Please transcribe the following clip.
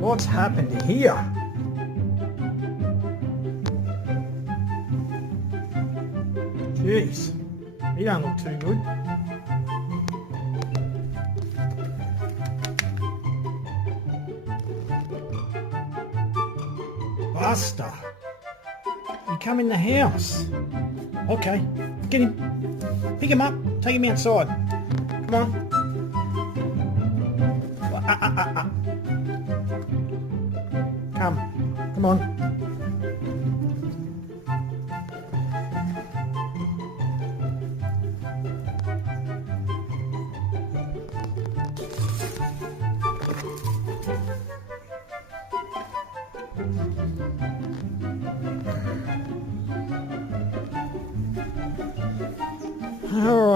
What's happened here? Jeez, he don't look too good. Buster, you come in the house. Okay, get him. Pick him up. Take him outside. Come on. Come on. Oh.